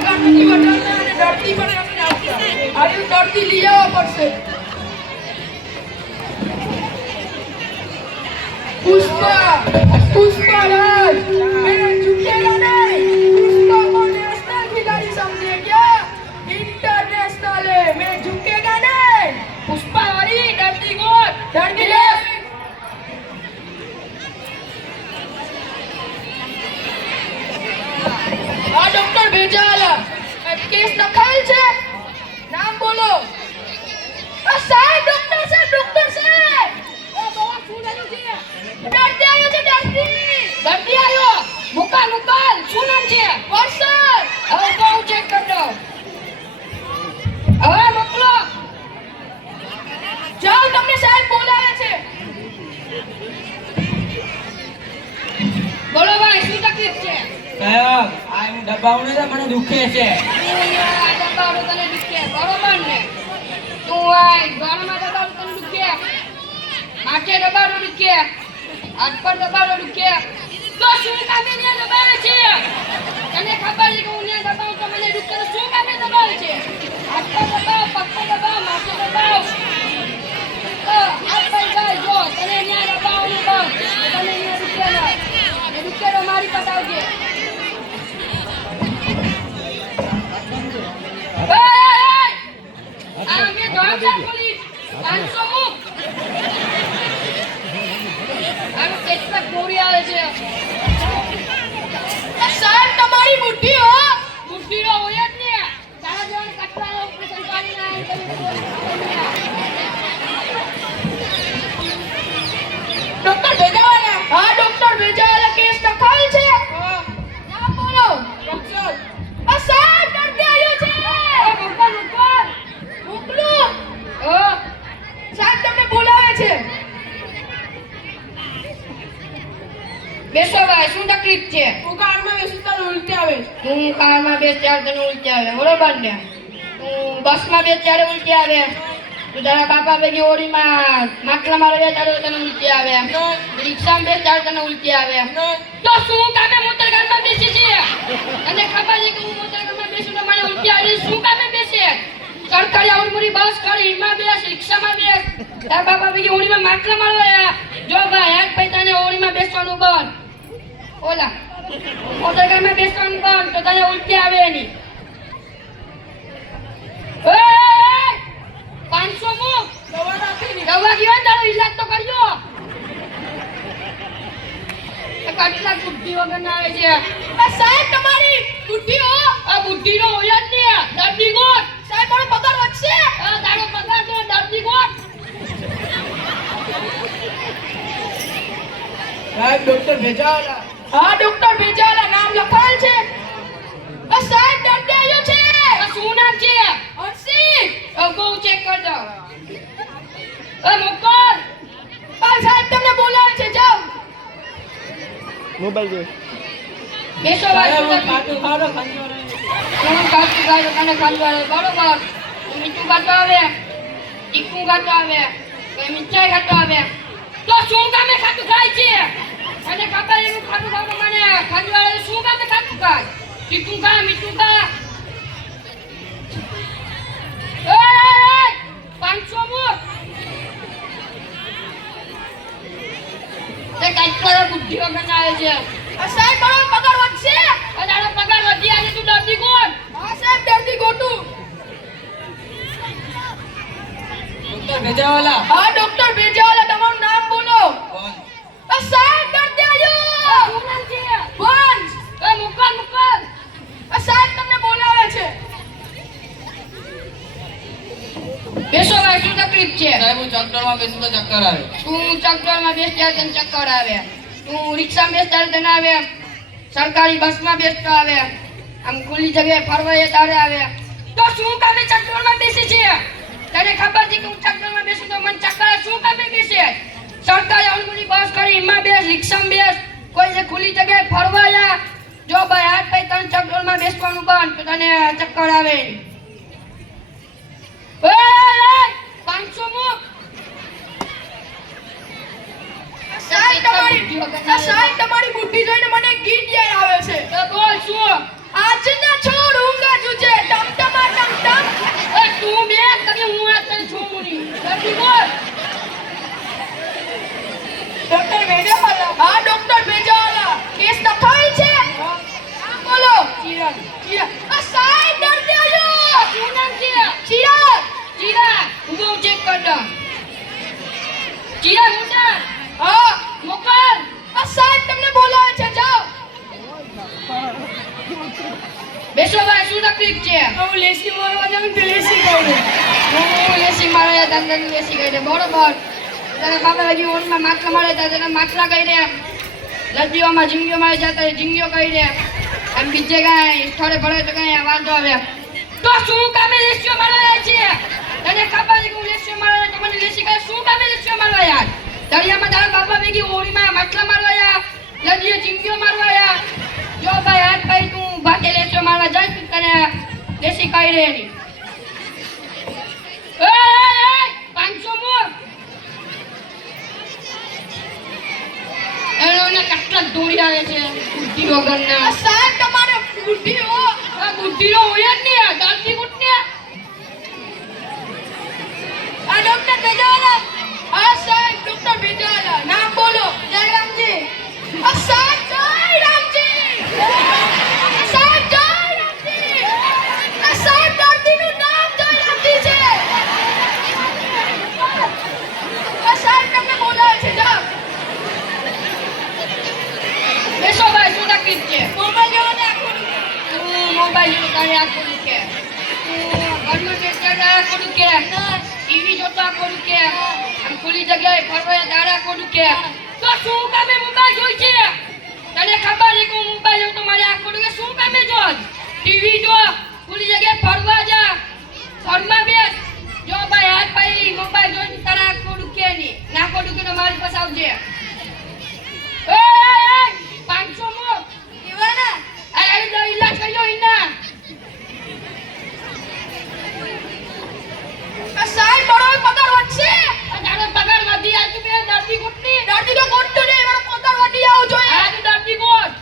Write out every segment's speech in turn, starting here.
પગાર નથી વધારતા અને ડરતી પણ નથી આવતા. આવી ડરતી લઈ આવવા પડશે. पुष्पराज मैं झुकेगा नहीं. पुष्पा को नेशनल खिलाड़ी समझे क्या? इंटरनेशनल है. मैं झुकेगा नहीं. पुष्पा वाली डरती गोट डरती ले. आ डॉक्टर भेजा आला. केस नखाल छे. नाम बोलो. साहेब डॉक्टर साहेब डरती आयो છે. ડરતી આયો. મુકાલ શું નામ છે? વર્ષન. હવે તો હું ચેક કરી દઉં. હવે મોકલો. જાઓ તમને સાહેબ બોલાવે છે. બોલો ભાઈ શું તકલીફ છે? સાહેબ આ હું દબાવને તો મને દુખે છે. આ દબાવનો તને દુખે બરોબર ને? તું આ ગળામાં દબાવ તને દુખે, માથે દબાવ દુખે, હાથ પર દબાવ દુખે, તો શું કામે ને દબાવે છે? તને ખબર છે કે હું ને દબાવ તો મને દુખે, તો શું કામે દબાવે છે? હાથ પર દબાવ, પગ પર દબાવ, માથે દબાવ, તો હાથ પર જાય જો તને ને દબાવ ને બસ તને ને દુખે ના એ દુખે તો મારી પતાવજે. આમે દોડતા પોલીસ 500 મુક. આમ કેટલા ગોળી આવે છે. સાહેબ તમારી બુદ્ધિ હો. બુદ્ધિ હોય જ ને. તારા જેવાને કટરા ઓપરેશન કરી ના ડોક્ટર ભેજાવાલા. હા ડોક્ટર ભેજાવાલા કેસ નખાલ છે. હા નામ બોલો. ડોક્ટર આ સાહેબ ડરતી આવ્યો છે. મોકલો. સાહેબ તમને બોલાવે છે. બેસો ભાઈ શું તકલીફ છે? હું કારમાં બેસું તો ઉલટી આવે. હું કારમાં બેસ ત્યારે તને ઉલટી આવે બરોબર ને? હું બસમાં બેસ ત્યારે ઉલટી આવે. તું તારા બાપા ભેગી ઓડીમાં માટલામાં રહે ત્યારે તને ઉલટી આવે. રિક્ષામાં બેસ ત્યારે તને ઉલટી આવે. તો શું કામે મોટરકારમાં બેસી છે? તને ખબર છે કે હું મોટરકારમાં બેસું તો મને ઉલટી આવે. શું કામે બેસે? સરકારી આવડમુરી બસ કરી એમાં બેસ, રિક્ષામાં બેસ, તારા બાપા ભેગી ઓડીમાં માટલામાં રહે. જો ભાઈ યાદ ભાઈ તને ઓડીમાં બેસવાનું બંધ, ઓલા મોટરકારમાં બેસવાનું બંધ, તો તને ઉલટી આવે નહીં. 500 મુક. દવા રાખી દવા ગયો તારો ઈલાજ તો કરજો. કેટલા બુદ્ધિ વગર ના આવે છે. આ સાહેબ તમારી બુદ્ધિ હો. આ બુદ્ધિ નો હોય જ ને. દર્દી ગોટ સાહેબ મારો પગાર વધશે. તારો પગાર તો દર્દી ગોટ. સાહેબ ડોક્ટર ભેજાવાલા. હા ડોક્ટર ભેજાવાલા નામ લખાયેલ છે. આ સાહેબ ડરતી આવ્યો છે. શું નામ છે? હર્ષિત. બહુ ચેક કર દો. મોકલ. સાહેબ તમને બોલાવે છે જાઓ. મોબાઈલ દે. બેસો સાહેબ ભાઈ. કાટુ ખાડો ખંજોરે. હું કાચું ગાયો તને ખાંડવાળે બરોબર. મીઠું ગાતો આવે, તીખું ગાતો આવે, કોઈ મીઠાઈ ગાતો આવે. તો શું કામે ખાતું ખાય છે? તને ખબર એનું ખાતું ખાવ મને ખાંડવાળે શું કામે ખાતું ખાય? તીખું ખા, મીઠું ખા. 500 મુક. તે કાટલા બુદ્ધિ વગર ના આવે છે. સાહેબ મારો પગાર વધશે. તારો પગાર વધી આજે તું દર્દી કોણ? હા સાહેબ દર્દી ગોટુ. ડોક્ટર ભેજાવાલા. હા ડોક્ટર ભેજાવાલા તમારું નામ બોલો. કોણ? આ સાહેબ દર્દી આવ્યો. શું નામ છે? વંશ. મુકલ. આ સાહેબ તમને બોલાવે છે. બેસો ભાઈ શું તકલીફ છે? સાહેબ હું ચક્કરમાં બેસું તો ચક્કર આવે. તું ચક્કરમાં બેસ ત્યારે તને ચક્કર આવે. તું રિક્ષામાં બેસ ત્યારે તને આવે. સરકારી બસમાં બેસતો આવે. આમ ખુલ્લી જગ્યાએ ફરવા ત્યારે આવે. તો શું કામે ચક્કરમાં બેસે છે? તને ખબર છે કે હું ચક્કરમાં બેસું તો મને ચક્કર શું કામે બેસે? સરકારી આવડમુરી બસ કરી એમાં બેસ, રિક્ષામાં બેસ, કોઈ જે ખુલ્લી જગ્યાએ ફરવા યા. જો ભાઈ હાથ ભાઈ તને ચક્કરમાં બેસવાનું બંધ તો તને ચક્કર આવે. 500 મુક. સાહેબ તમારી બુદ્ધિ જોઈને મને ગીત યાદ આવે છે. તો બોલ શું? આજના છોડ ઊંઘ તું બોલ. ડોક્ટર ભેજાવાલા. હા ડોક્ટર ભેજાવાલા. કેસ લખાય છે? બોલો. ચિરાગ. આ સાહેબ દર્દી આવ્યો. શું નામ છે? ચિરાગ. હું ચેક કરતા. ચિરાગ ઉઠા. હા મોકલ. આ સાહેબ તમને બોલાવે છે, જાઓ. બેસો ભાઈ, શું તકલીફ છે? હું લેસી મારવા જાઉં તો લેસી કાઢે. હું લેસી મારવા જાઉં તો લેસી કાઢે. બરોબર. તને ખબર હજી ઓનમાં માટલા મારે તો તને માટલા કહી દે. લજ્જીઓમાં ઝીંગીઓ મારે જતા ઝીંગીઓ કહી દે. એમ બીજે કાંઈ થોડે ભળે તો કાંઈ વાંધો આવે. તો શું કામે લેસીઓ મારવા જાય છે? તને ખબર છે કે હું લેસીઓ મારવા જાય તો મને લેસી કહે શું કામે લેસીઓ મારવા યાર? દરિયામાં તારા બાપા ભેગી ઓળીમાં માટલા મારવા યા, લજ્જીઓ ઝીંગીઓ મારવા યા. જો ભાઈ હાથ ભાઈ તું ભાગે લેસીઓ મારવા જાય તો તને લેસી કહી દે એની. 500 મોર. એનો કેટલા દોડી આવે છે બુદ્ધિ વગરના. સાહેબ તમારે બુદ્ધિ હો. આ બુદ્ધિનો હોય જ નહીં. દાંતી કુટને આ ડોક્ટર ભેજાવાલા. આ સાહેબ ડોક્ટર ભેજાવાલા. નામ બોલો. જયરામજી. આ સાહેબ જયરામજી. સાહેબ જયરામજી. આ સાહેબ દર્દીનું નામ જયરામજી છે. આ સાહેબ તમને બોલાવે છે, જાઓ. બેસો ભાઈ, શું તકલીફ છે? મોબાઈલ જોવાને આખું દુખે. મોબાઈલ જોવાને આખું દુખે. ઘરમાં બેસીને આખું દુખે. ટીવી જોતા આખું દુખે. આમ ખુલ્લી જગ્યાએ ફરવા ત્યારે આખું દુખે. તો શું કામે મોબાઈલ જોઈ છે? તને ખબર છે કે હું મોબાઈલ જોઉં તો મારે આખું દુખે. શું કામે જોત? ટીવી જો, ખુલ્લી જગ્યાએ ફરવા જા, ઘરમાં બેસ. જો ભાઈ હાથ ભાઈ મોબાઈલ જોઈને તારા આખું દુખે નહીં. નાખો દુખે તો મારી પાસે આવજે. 500 મોર. કેવાના? અરે ઈલાજ કર્યો ઈના. આ સાહેબ બરોબર પગાર વધશે. આ તારો પગાર વધી આ તું બે દર્દી કોટની. દર્દી તો કોટતો નહીં, એનો પગાર વધી આવો જોઈએ. આ તું દર્દી કોટ.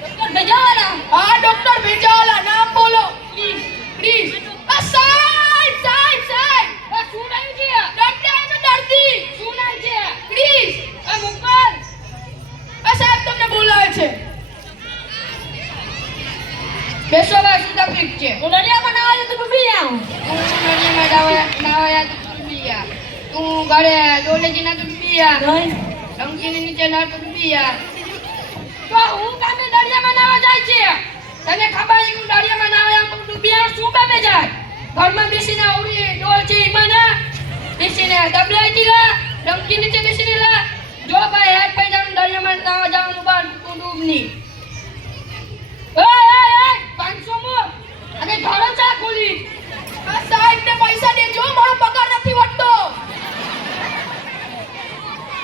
ડોક્ટર ભેજાવાલા. હા ડોક્ટર ભેજાવાલા. નામ બોલો. પ્લીઝ. આ સાહેબ. આ શું નામ છે? દર્દી. શું નામ છે? પ્લીઝ. આ મોકલ. આ સાહેબ તમને બોલાવે છે. બેસો ભાઈ, શું તકલીફ છે? હું દરિયામાં નાવા તો ડૂબી જાઉં. દરિયામાં નાવા તો ડૂબી જા. તું ઘરે ડોલેજી ના તો ડૂબી જા. ટંકીની નીચે ના તો ડૂબી જા. તો હું કામે દરિયામાં નાવા જાય છે? તને ખબર છે કે હું દરિયામાં નાવા જાઉં તો ડૂબી જાઉં? શું કામે જાય? ઘરમાં બેસીને આવડી ડોલ છે એમાં ના બેસીને દબલાઈ દીલા. ટંકી નીચે બેસીને લા. જો ભાઈ હાથ પૈ જાઉં દરિયામાં નાવા જવાનું બાર તું ડૂબ નહીં. 500 મોર. અને ઘરો ચા ખોલી. આ સાહેબને પૈસા દેજો, મારો પગાર નથી વધતો.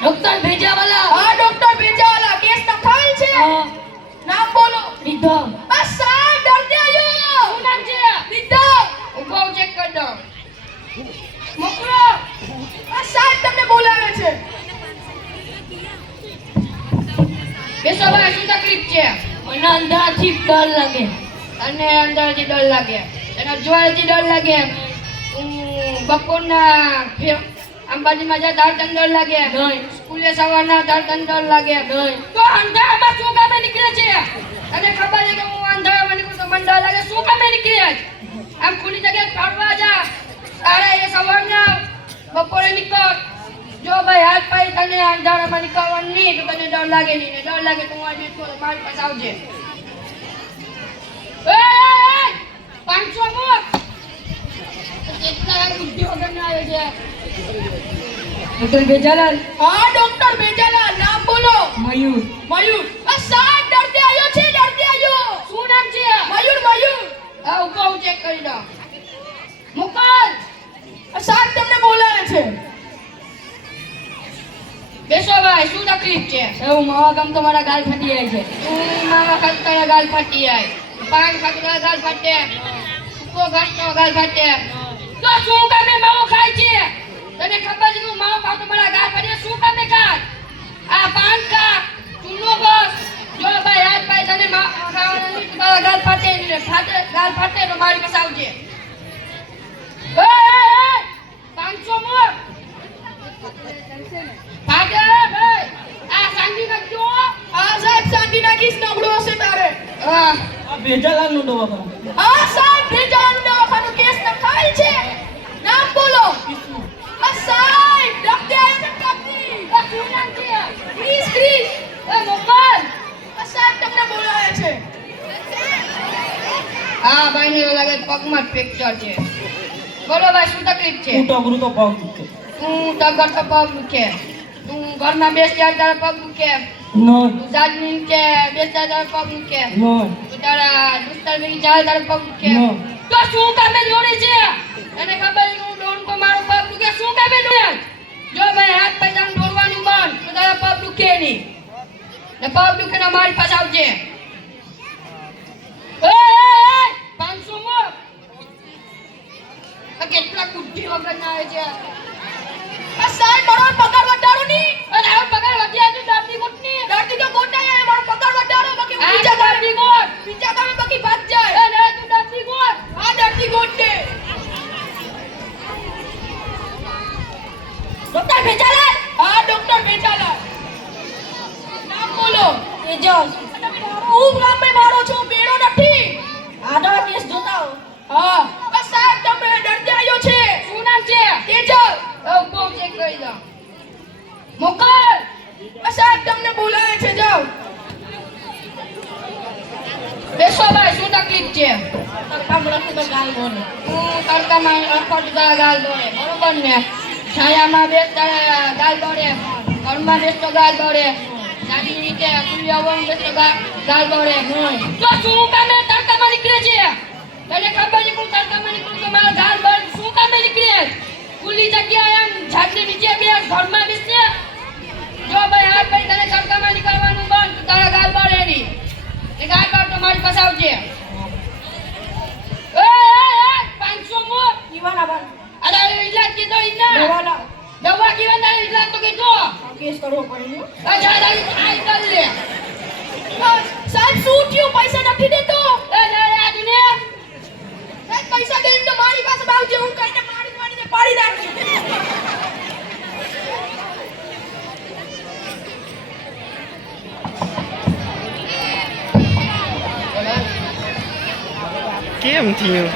ડોક્ટર ભેજાવાલા. હા ડોક્ટર ભેજાવાલા. કેસ લખાય છે? નામ બોલો. રીધમ. આ સાહેબ દર્દી આવ્યો. શું નામ છે? રીધમ. ઉભો ચેક કર દો. મોકલો. આ સાહેબ તમને બોલાવે છે. બેસો ભાઈ, શું તકલીફ છે? મને અંદરથી ડર લાગે. અને અંદરથી ડર લાગે. અને અજવાળેથી ડર લાગે. બપોરના અંબાજીમાં જા તાર તને ડર લાગે. સ્કૂલે સવારના તાર તને ડર લાગે. તો અંધારામાં શું કામે નીકળે છે? તને ખબર છે કે હું અંધારામાં નીકળું તો મને ડર લાગે. શું કામે નીકળે? આમ ખુલ્લી જગ્યાએ ફરવા જા. તારે એ સવારના બપોરે નીકળ. જો ભાઈ હાથ પાઈ તને અંધારામાં નીકળવાનું નહીં તો તને ડર લાગે નહીં. ને ડર લાગે તો હું આજે તો મારી પાસે આવજે. 500 મોર. કેટલા બુદ્ધિ વગરના આવે છે. ડોક્ટર ભેજાલાલ. હા ડોક્ટર ભેજાલાલ. નામ બોલો. મયુર. આ સાહેબ દર્દી આવ્યો છે. શું નામ છે? મયુર. હા ઉભો હું ચેક કરી દઉં. મોકલ. આ સાહેબ તમને બોલાવે છે. બેસો ભાઈ, શું તકલીફ છે? એવું માવા કામ તો મારા ગાલ ફાટી જાય છે. તું માવા ખાત તારા ગાલ ફાટી જાય. પાન ખાત તારા ગાલ ફાટે. સૂકો ઘાસ તો ગાલ ફાટે. તો શું કામે માવો ખાય છે? તને ખબર છે તું માવો ખાવ તો મારા ગાલ ફાટે? શું કામે ખાત? આ પાન ખા, ચૂનો બસ. જો ભાઈ હાથ ભાઈ તને માવો ખાવાના નહીં તો તારા ગાલ ફાટે. ગાલ ફાટે તો મારી પાસે આવજે. ભાગે ભાઈ આ શાંતિ નાખજો. હા સાહેબ શાંતિ નાખીશ નબળો હશે તારે. હા આ ભેજાલાલનું દવાખાનું. હા સાહેબ ભેજાવાનું દવાખાનું કેસ નખાયેલ છે. નામ બોલો. હા સાહેબ ડોક્ટર કાપી. આ શું નામ છે? ક્રિસ. એ મોકલ. હા સાહેબ તમને બોલાવે છે. હા ભાઈને એવું લાગે પગમાં જ ફ્રેક્ચર છે. બોલો ભાઈ શું તકલીફ છે? હું ટગરું તો પગ દુખે. તું તગર તો પગ દુખે. તું ઘરમાં બેસ ત્યારે તારા પગ દુખે. નો તું ઝાડની નીચે બેસ ત્યારે તારા પગ દુખે. નો તું તારા દોસ્તાર ભેગી ચાલે તારા પગ દુખે. નો. તો શું કામે દોડી છે? એને ખબર છે હું દોડ તો મારો પગ દુખે. શું કામે દોડ્યા? જો ભાઈ હાથ પૈસા દોડવાનું બંધ તો તારા પગ દુખે નહીં. ને પગ દુખે ને મારી પાસે આવજે. એ 500 માં આ કેટલા કુઠી વગર ના આવે છે. હા સાહેબ મારો પગાર વધારો ની. અને આ પગાર વધ્યા તો દર્દી કોટની દર્દી તો કોટા જાય મારો પગાર વધારો બાકી આ બીજા કામે દર્દી કોટ બીજા કામે બાકી ભાગ જાય. એ ના તું દર્દી કોટ હા દર્દી કોટે. ડોક્ટર ભેજાલાલ. હા ડોક્ટર ભેજાલાલ. નામ બોલો. તેજસ. હું ગામે મારો છું બેડો નથી. આડો કેસ જોતા હો. હા બસ સાહેબ તમે દર્દી આવ્યો છે. શું નામ છે? તેજસ. એ ઉભો ચેક કરી દો. મોકલ. બસ સાહેબ તમને બોલાવે છે જાઓ. બેસો ભાઈ શું તકલીફ છે? તડકામાં ગાલ બોલે. હું તડકામાં રખડતો તારા ગાલ દોડે બરોબર ને? છાયામાં બેસ તારા ગાલ દોડે. ઘરમાં બેસ તો ગાલ દોડે. સાડી રીતે ખુલ્લી હવામાં બેસ તો ગાલ દોડે. તો શું કામે તડકામાં નીકળે છે? તને ખબર છે હું તડકામાં નીકળું તો મારા ગાલ દોડે. શું કામે નીકળે? ખુલ્લી જગ્યાએ આમ ઝાડની નીચે બેસ ઘરમાં બેસને. જો ભાઈ હાથ ભાઈ તને તડકામાં નીકળવાનું બંધ તો તારા ગાલ દોડે નહીં. એ ગાલ દોડ તો મારી પાસે આવજે. એ 500 મો દીવાના બન. અરે ઈલાજ કીધો ઈના દવાના દવા કીધો ના ઈલાજ તો કીધો કેસ કરવો પડે. આ જાડાઈ ખાઈ કર લે. સાહેબ શું થયું પૈસા નથી દેતો. એ ના યાદ ને સાહેબ પૈસા દે તો મારી પાસે આવજે હું કઈને મારીને પાડી નાખું. કેમ થયું?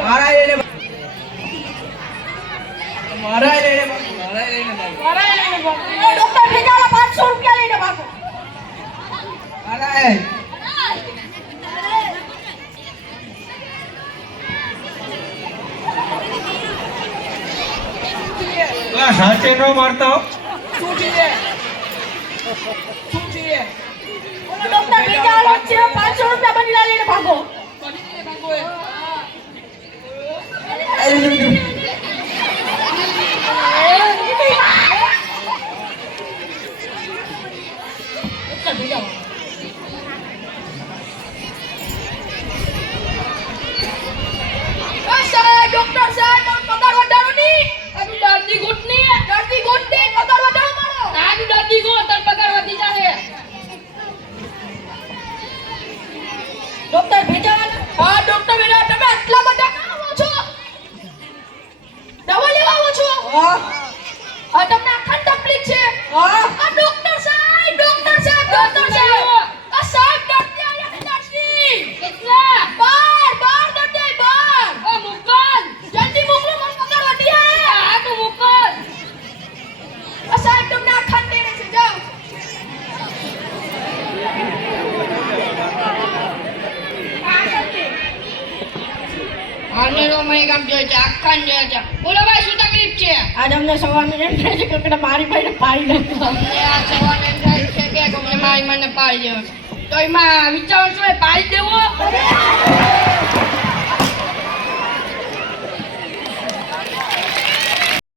મારા લઈને ડોક્ટર ભેજાલા 500 રૂપિયા લઈને ભાગો. સાચે નો મારતો શું થઈએ? બોલો ડોક્ટર ભેજાલો છે 500 રૂપિયા બદલા લઈને ભાગો. ડોક્ટર સાહેબ પગાર વધારો ની. આ તું દર્દી ગોટની દર્દી ગોટે પગાર વધારો મારો. આ તું દર્દી ગો તાર પગાર વધી જાહે. ડોક્ટર ભેજાલા. હા ડોક્ટર ભેજાલા તમે આટલા બધા કામ આવો છો? દવા લેવા આવો છો? હા તમને આખા તકલીફ છે. આ ડોક્ટર સાહેબ ડોક્ટર સાહેબ ડોક્ટર સાહેબ આ સાહેબ દર્દી આયા છે દર્દી. કેટલા? 12 દર્દી 12. ઓ મોકલ. જલ્દી મોકલો મને પગાર વધી આયા. આ તું મોકલ. આ સાહેબ તમને આખા દે છે જાઓ. આને રો મને કામ જોઈએ છે આખા ને જોઈએ છે. બોલો ભાઈ શું તકલીફ છે? આજ અમને સવારનું એમ થાય છે કે પેલા મારી ભાઈને પાડી નાખો. અમને આ સવાલ એમ થાય છે કે અમને મારી મને પાડી દેવો. તો એમાં વિચારો છો એ પાડી દેવો?